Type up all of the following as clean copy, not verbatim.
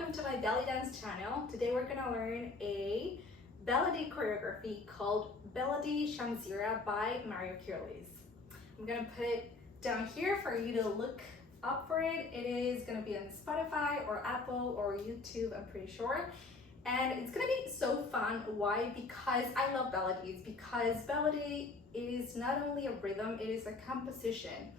welcome to my Bellydance channel. Today we're gonna learn a Baladi choreography called Baladi Shazmira by Kirlis. I'm gonna put it down here for you to look up for it. It is gonna be on Spotify or Apple or YouTube, I'm pretty sure. And it's gonna be so fun. Why? Because I love Baladi. Because Baladi is not only a rhythm, it is a composition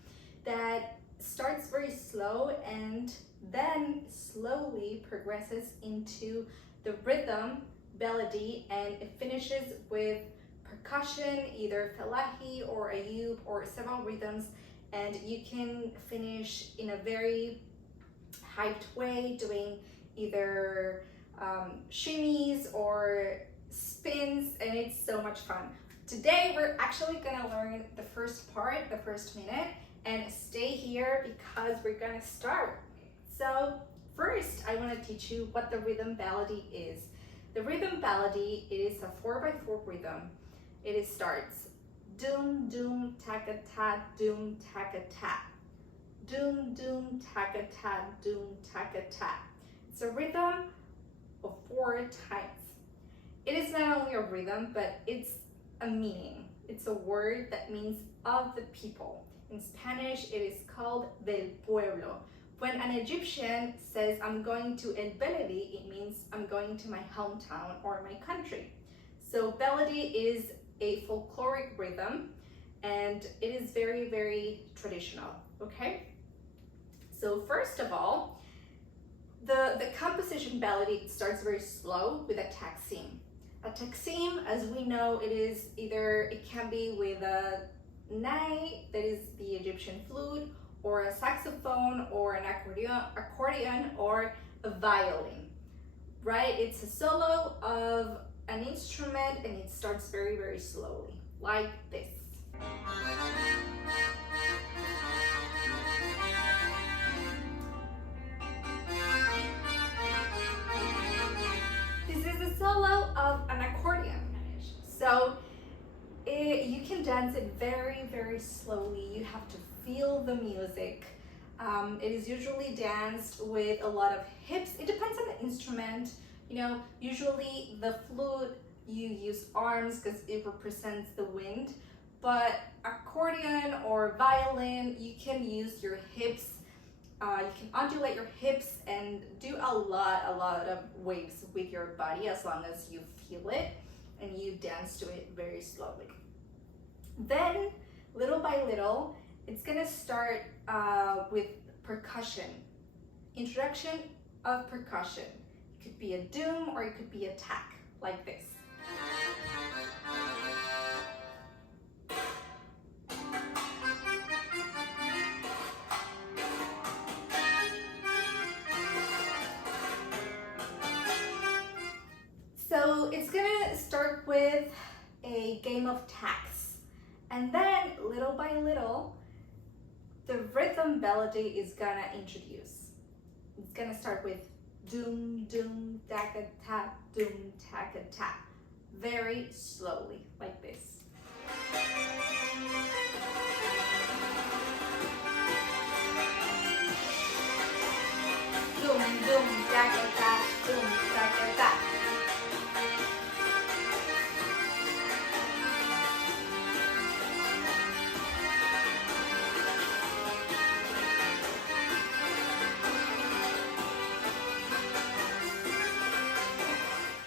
that starts very slow and then slowly progresses into the rhythm Baladi, and it finishes with percussion, either felahi or ayub or several rhythms, and you can finish in a very hyped way doing either shimmies or spins, and it's so much fun. Today we're actually gonna learn the first part, the first minute, and stay here because we're gonna start. So first I want to teach you what the rhythm Baladi is. The rhythm Baladi, it is a 4x4 rhythm. It starts doom doom taka ta doom taka ta, doom doom taka ta doom taka ta. It's a rhythm of 4 times. It is not only a rhythm, but it's a meaning. It's a word that means of the people. In Spanish, it is called del pueblo. When an Egyptian says, I'm going to El Baladi, it means I'm going to my hometown or my country. So Baladi is a folkloric rhythm, and it is very, very traditional, okay? So first of all, the composition Baladi starts very slow with a taksim. A taksim, as we know, it can be with a nai, that is the Egyptian flute, or a saxophone, or an accordion, or a violin, right? It's a solo of an instrument, and it starts very, very slowly, like this. This is the solo of an accordion. So you can dance it very, very slowly. You have to feel the music. It is usually danced with a lot of hips. It depends on the instrument. You know, usually the flute, you use arms because it represents the wind. But accordion or violin, you can use your hips. You can undulate your hips and do a lot of waves with your body as long as you feel it and you dance to it very slowly. Then, little by little, it's gonna start with percussion. Introduction of percussion. It could be a doom or it could be a tack, like this. So it's gonna start with a game of tacks, and then little by little, the rhythm Baladi is gonna introduce. It's gonna start with doom doom taka ta doom taka ta, very slowly, like this. Doom doom taka ta doom taka ta.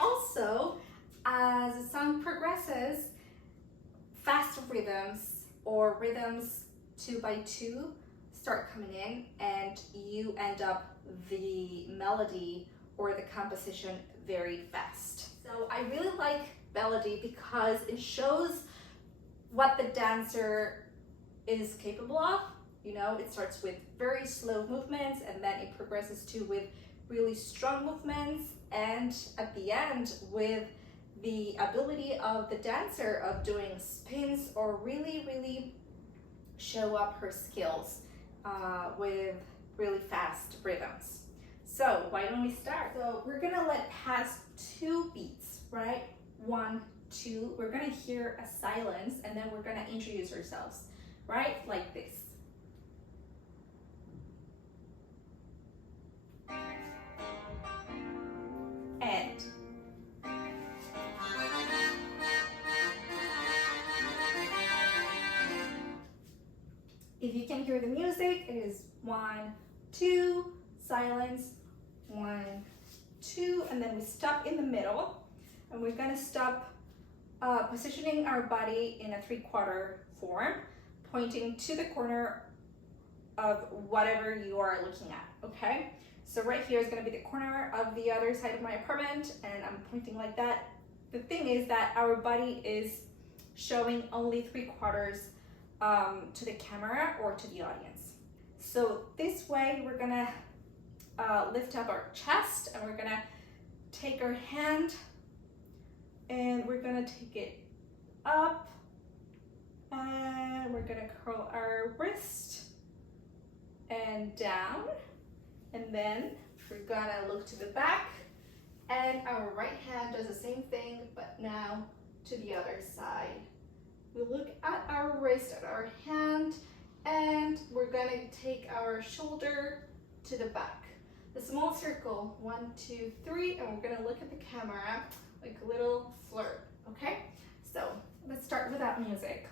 Also, as the song progresses, fast rhythms or rhythms 2x2 start coming in, and you end up the melody or the composition very fast. So I really like Baladi because it shows what the dancer is capable of. You know, it starts with very slow movements, and then it progresses to with really strong movements, and at the end with the ability of the dancer of doing spins or really show up her skills with really fast rhythms. So why don't we start? So we're gonna let pass 2 beats, right? 1, 2, we're gonna hear a silence, and then we're gonna introduce ourselves, right? Like this. If you can hear the music, it is 1, 2, silence, 1, 2, and then we stop in the middle, and we're gonna stop positioning our body in a 3/4 form, pointing to the corner of whatever you are looking at, okay? So right here is gonna be the corner of the other side of my apartment, and I'm pointing like that. The thing is that our body is showing only 3/4 to the camera or to the audience. So this way we're gonna lift up our chest, and we're gonna take our hand and we're gonna take it up, and we're gonna curl our wrist and down, and then we're gonna look to the back, and our right hand does the same thing, but now to the other side. We look at our wrist, at our hand, and we're gonna take our shoulder to the back. The small circle, 1, 2, 3, and we're gonna look at the camera like a little flirt, okay? So let's start without music.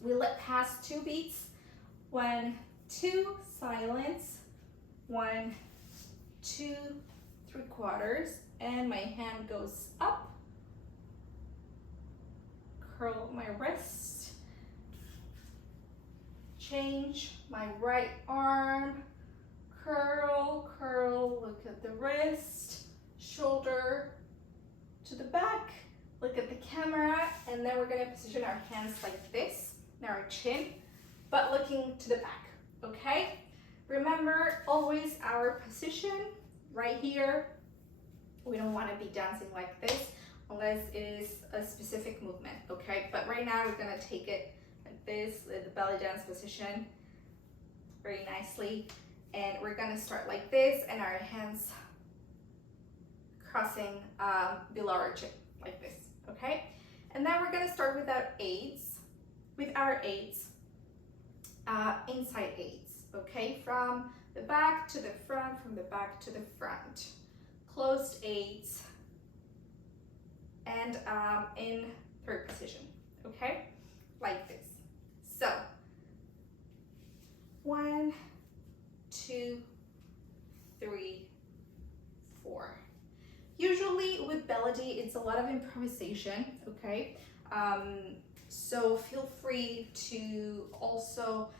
We let pass 2 beats, 1, 2, silence, 1, 2, 3/4, and my hand goes up, curl my wrist, change my right arm, curl, curl, look at the wrist, shoulder to the back, look at the camera, and then we're gonna position our hands like this, now our chin, but looking to the back, okay? Remember, always our position right here. We don't wanna be dancing like this unless it is a specific movement, okay? But right now we're gonna take it like this, the belly dance position, very nicely. And we're gonna start like this, and our hands crossing below our chin, like this, okay? And then we're gonna start with our aids, inside aids, okay? From the back to the front, from the back to the front. Closed aids, and in 3rd position, okay? Like this. So, 1, 2, 3, 4. Usually with Baladi, it's a lot of improvisation, okay? So feel free to also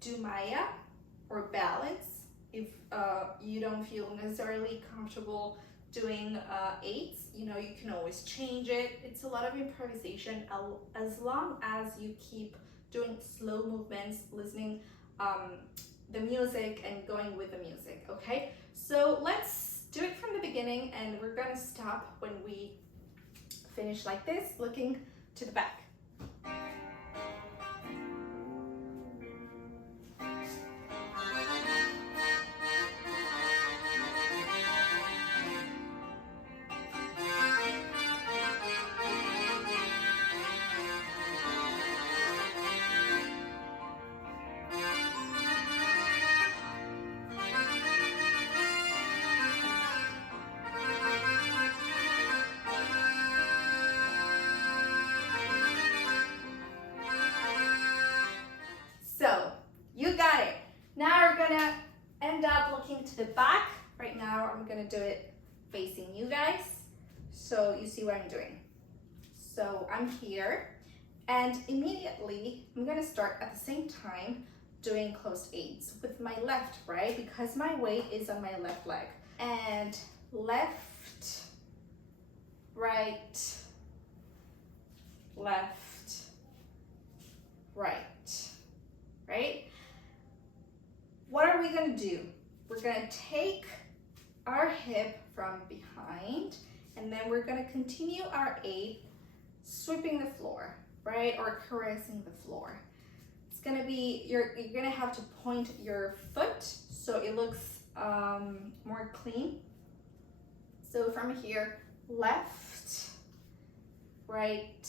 do Maya or balance if you don't feel necessarily comfortable doing 8s. You know, you can always change it. It's a lot of improvisation as long as you keep doing slow movements, listening the music and going with the music, okay? So let's do it from the beginning, and we're gonna stop when we finish like this, looking to the back. So, you got it. Now we're gonna end up looking to the back. Right now, I'm gonna do it facing you guys, so you see what I'm doing. So I'm here, and immediately, I'm gonna start at the same time doing closed aids with my left, right? Because my weight is on my left leg. And left, right, left, right. Right? What are we gonna do? We're gonna take our hip from behind, and then we're gonna continue our 8, sweeping the floor, right? Or caressing the floor. It's gonna be, you're gonna have to point your foot so it looks more clean. So from here, left, right,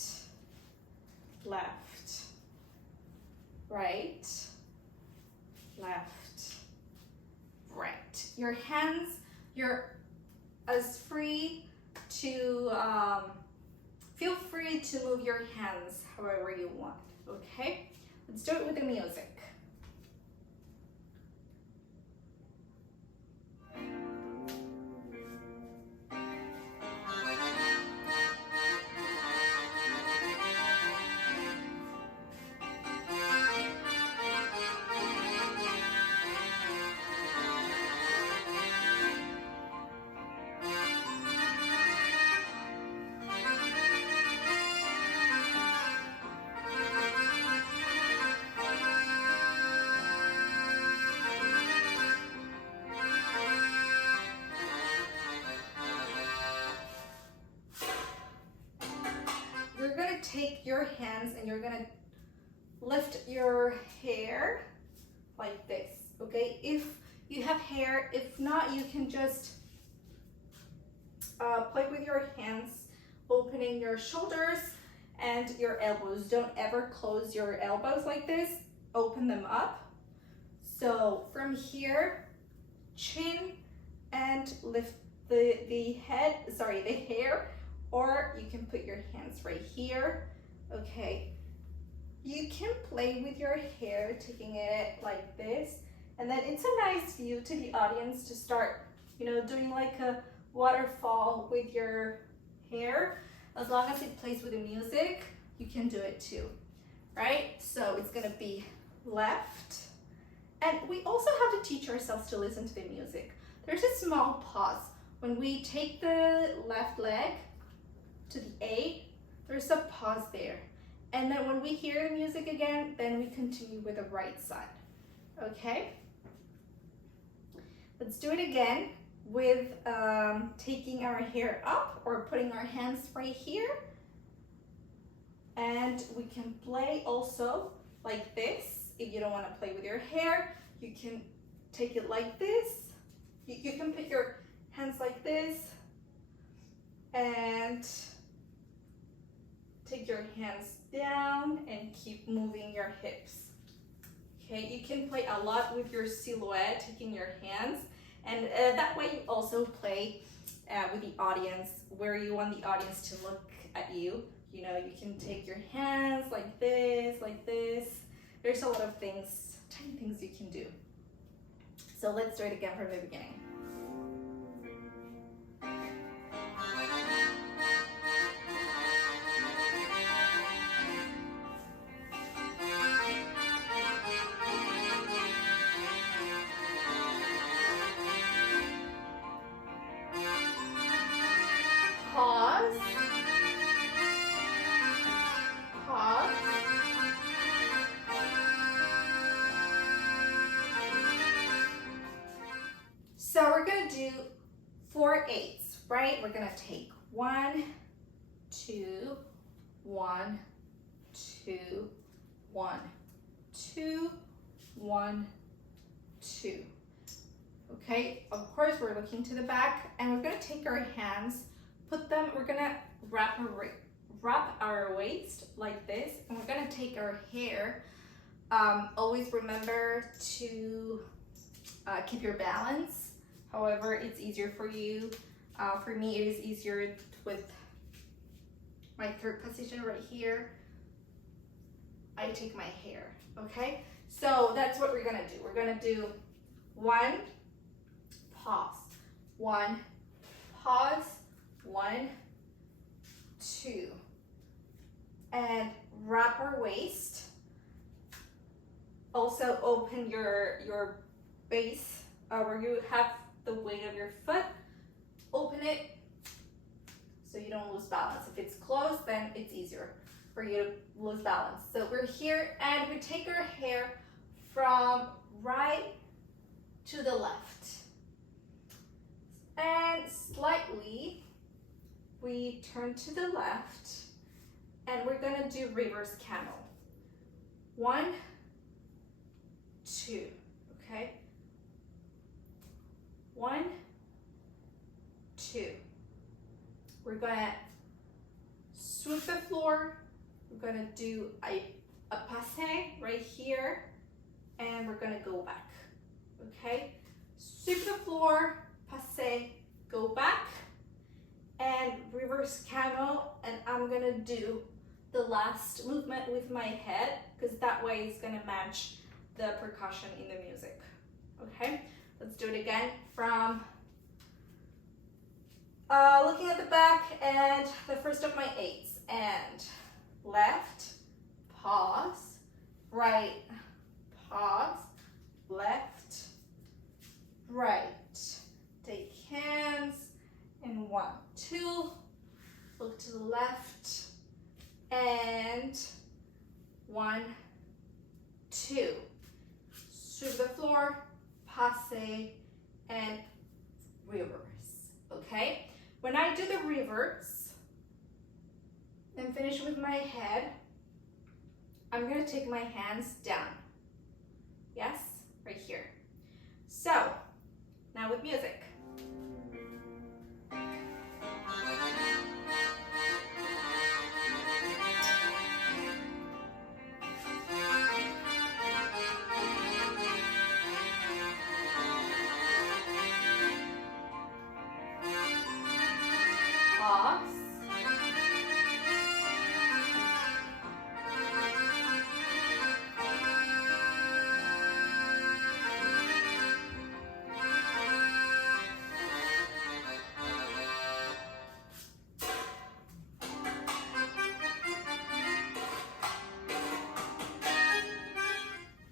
left, right, left, right. Your hands, you're as free to, feel free to move your hands however you want, okay? Let's do it with the music. gonna take your hands and you're gonna lift your hair like this, okay? If you have hair, if not, you can just play with your hands, opening your shoulders and your elbows. Don't ever close your elbows like this, open them up. So from here, chin and lift the hair, or you can put your hands right here, okay? You can play with your hair, taking it like this, and then it's a nice view to the audience to start, you know, doing like a waterfall with your hair. As long as it plays with the music, you can do it too, right? So it's gonna be left. And we also have to teach ourselves to listen to the music. There's a small pause. When we take the left leg to the A, there's a pause there. And then when we hear the music again, then we continue with the right side, okay? Let's do it again with taking our hair up or putting our hands right here. And we can play also like this. If you don't want to play with your hair, you can take it like this. You can put your hands like this and take your hands down and keep moving your hips. Okay, you can play a lot with your silhouette, taking your hands, and that way you also play with the audience, where you want the audience to look at you. You know, you can take your hands like this, like this. There's a lot of things, tiny things you can do. So let's do it again from the beginning. Pause. Pause. So we're gonna do 4/8, right? We're gonna take 1, 2, 1, 2, 1, 2, 1, 2. Okay, of course we're looking to the back, and we're gonna take our hands, put them, we're gonna wrap our waist like this, and we're gonna take our hair. Always remember to keep your balance. However, it's easier for you. For me, it is easier with my third position right here. I take my hair, okay? So that's what we're gonna do. We're gonna do 1, pause, 1, pause, 1, 2, and wrap our waist. Also open your base where you have the weight of your foot. Open it so you don't lose balance. If it's closed, then it's easier for you to lose balance. So we're here and we take our hair from right to the left. And slightly, we turn to the left and we're gonna do reverse camel. 1, 2, okay? 1, 2. We're gonna sweep the floor. We're gonna do a passe right here, and we're gonna go back, okay? Sweep the floor, passe, go back, and reverse camel, and I'm gonna do the last movement with my head, because that way it's gonna match the percussion in the music, okay? Let's do it again from looking at the back and the first of my 8s. And left, pause, right, pause, left, right. Take hands and 1, 2, look to the left, and 1, 2. Sweep the floor, passe, and reverse, okay? When I do the reverse, Then finish with my head. I'm gonna take my hands down. Yes, right here. So, now with music. Pause.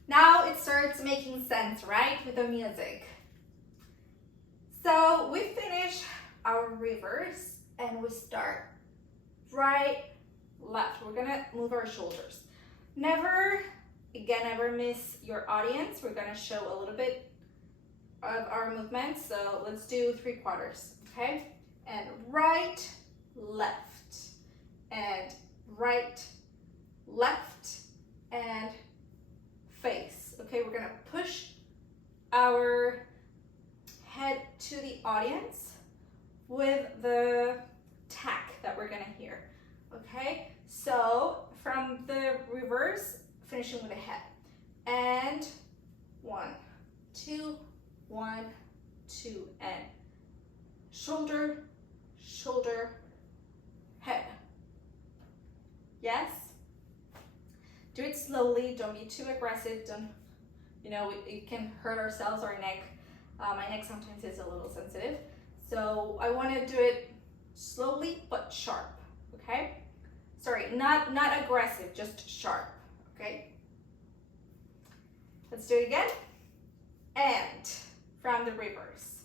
Now it starts making sense, right, with the music. So we finish our reverse and we start right, left. We're gonna move our shoulders. Never miss your audience. We're gonna show a little bit of our movement. So let's do 3/4, okay? And right, left, and right, left, and face. Okay, we're gonna push our head to the audience with the tack that we're gonna hear. Okay, so from the reverse, finishing with the head. And 1, 2, 1, 2, and shoulder, shoulder, head. Yes? Do it slowly, don't be too aggressive, don't, it can hurt ourselves, our neck. My neck sometimes is a little sensitive. So I wanna do it slowly but sharp, okay? Sorry, not aggressive, just sharp, okay? Let's do it again. And from the reverse.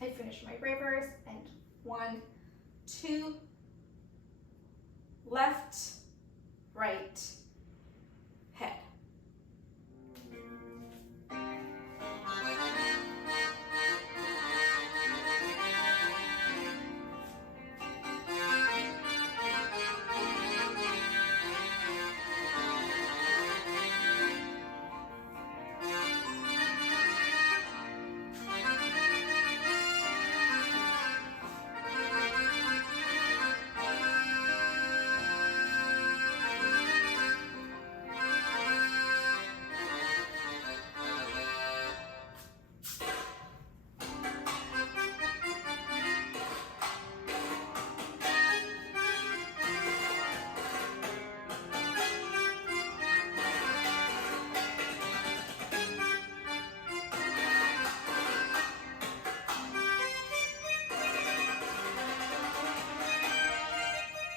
I finish my reverse and 1, 2, left, right, head.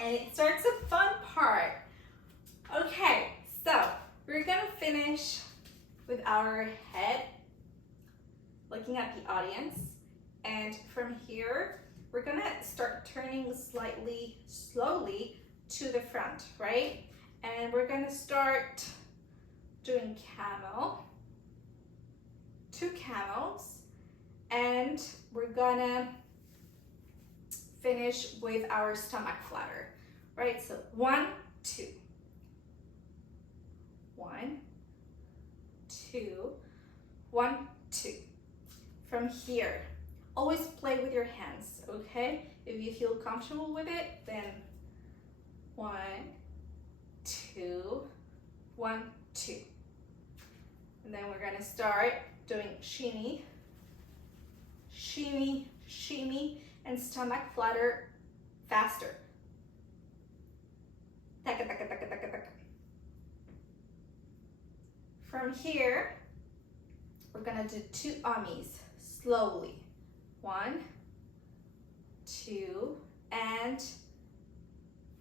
And it starts a fun part. Okay, so we're gonna finish with our head looking at the audience. And from here, we're gonna start turning slowly to the front, right? And we're gonna start doing camel, 2 camels, and we're gonna finish with our stomach flatter, right? So 1, 2, 1, 2, 1, 2. From here, always play with your hands, okay? If you feel comfortable with it, then 1, 2, 1, 2. And then we're gonna start doing shimmy, shimmy, shimmy, and stomach flatter faster. Taka, taka, taka, taka, taka. From here, we're gonna do 2 amis slowly. 1, 2, and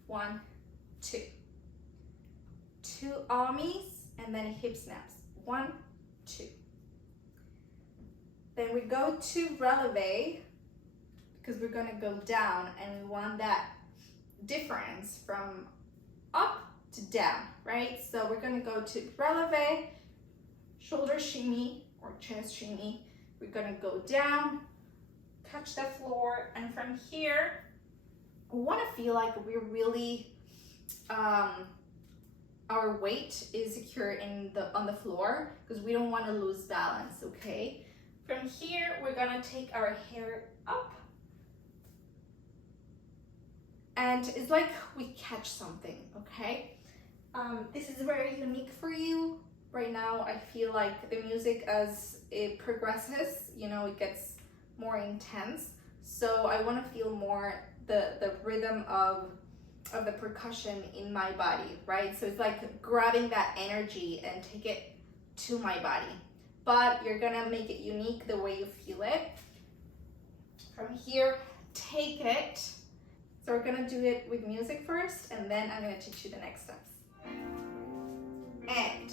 1, 2. 2 amis, and then hip snaps. 1, 2. Then we go to releve, because we're gonna go down and we want that difference from up to down, right? So we're gonna go to releve, shoulder shimmy or chest shimmy. We're gonna go down, touch the floor, and from here, we want to feel like we're really, our weight is secure on the floor, because we don't want to lose balance, okay? From here, we're gonna take our hair up, and it's like we catch something, okay? This is very unique for you. Right now, I feel like the music, as it progresses, you know, it gets more intense. So I want to feel more the rhythm of the percussion in my body, right? So it's like grabbing that energy and take it to my body. But you're gonna make it unique the way you feel it. From here, take it. So we're gonna do it with music first, and then I'm gonna teach you the next steps. And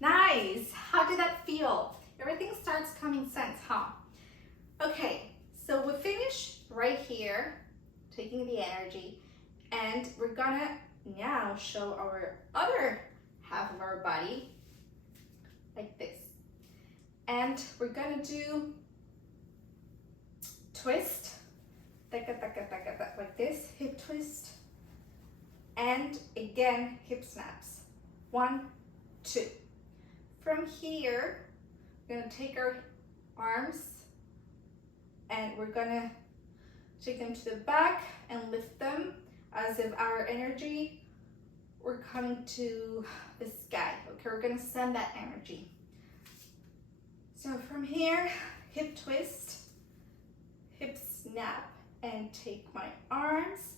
nice. How did that feel? Everything starts coming sense, huh? Okay, so we finish right here, taking the energy, and we're gonna now show our other half of our body like this. And we're gonna do twist, taka, taka, taka, taka, like this, hip twist, and again, hip snaps. 1, 2. From here, we're gonna take our arms and we're gonna take them to the back and lift them as if our energy were coming to the sky. Okay, we're gonna send that energy. So from here, hip twist, hip snap, and take my arms,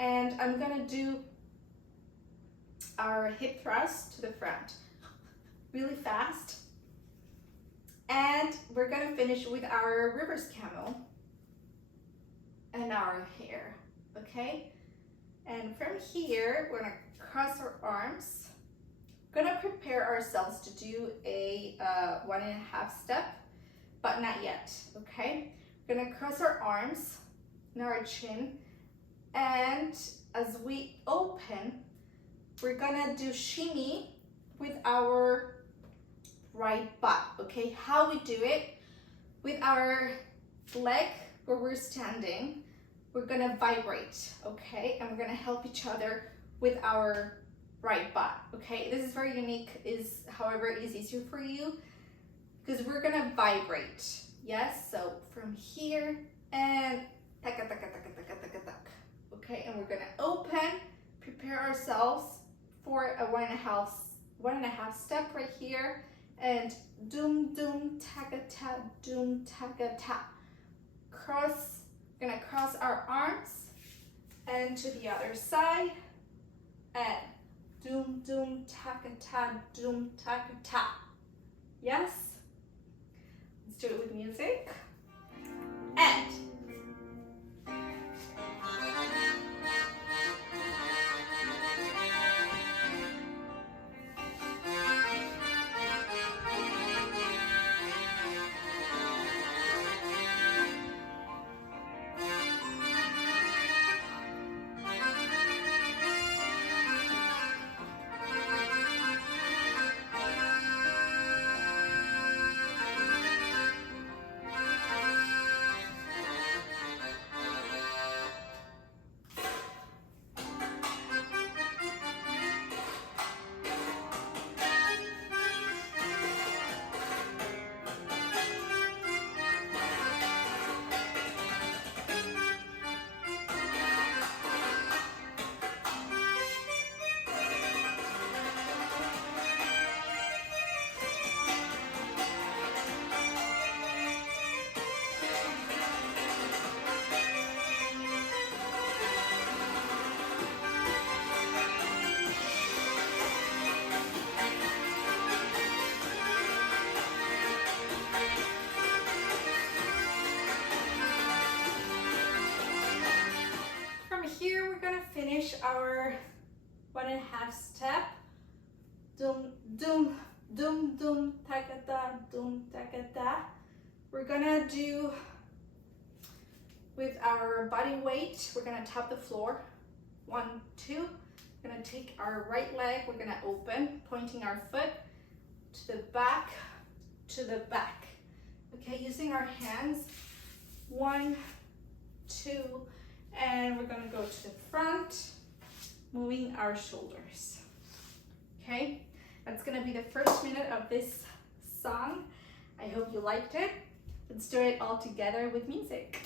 and I'm gonna do our hip thrust to the front really fast. And we're gonna finish with our reverse camel and our hair, okay? And from here, we're gonna cross our arms. We're gonna prepare ourselves to do a 1.5 step, but not yet, okay? We're gonna cross our arms and our chin, and as we open, we're gonna do shimmy with our right butt, okay? How we do it, with our leg where we're standing, we're gonna vibrate, okay? And we're gonna help each other with our right butt, okay? This is very unique, is however is easier for you, because we're gonna vibrate, yes? So from here, and taka, taka, taka, taka, taka, taka, okay? And we're gonna open, prepare ourselves for a 1.5 step right here, and doom doom taka ta, doom taka ta. Cross, gonna cross our arms and to the other side, and doom doom taka ta, doom taka ta. Yes? Let's do it with music. And our 1.5 step. Dum, dum, dum, dum, takata. We're gonna do with our body weight, we're gonna tap the floor. 1, 2. We're gonna take our right leg, we're gonna open, pointing our foot to the back, to the back. Okay, using our hands. 1, 2, and we're gonna go to the front, moving our shoulders. Okay, that's gonna be the first minute of this song. I hope you liked it. Let's do it all together with music.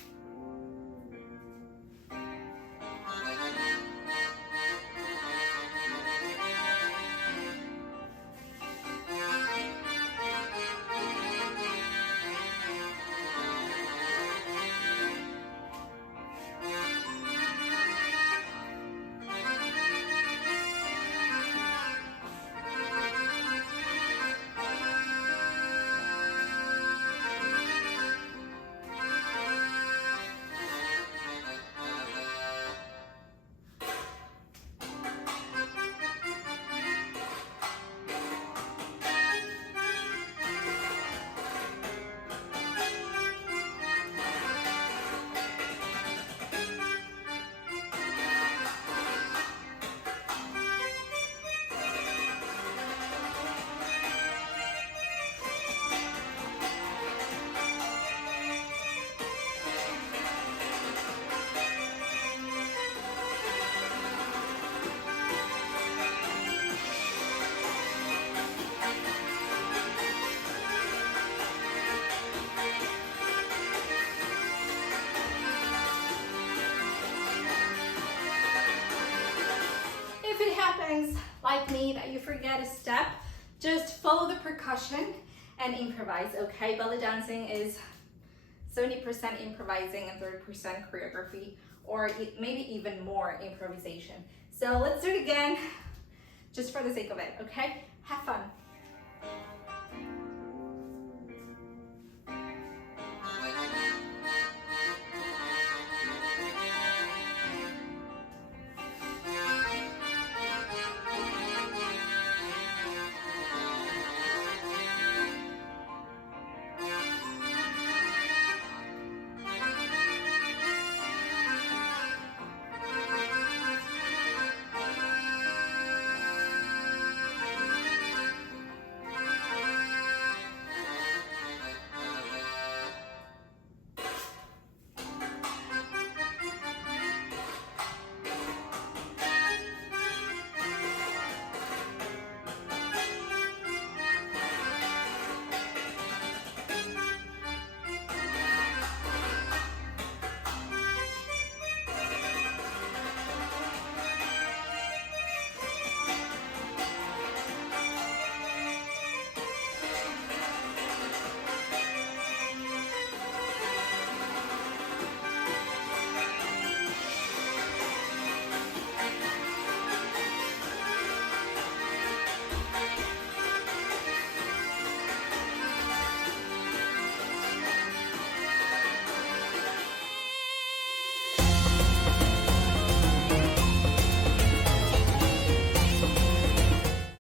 Like me, that you forget a step, just follow the percussion and improvise. Okay, belly dancing is 70% improvising and 30% choreography, or maybe even more improvisation. So let's do it again, just for the sake of it. Okay, have fun.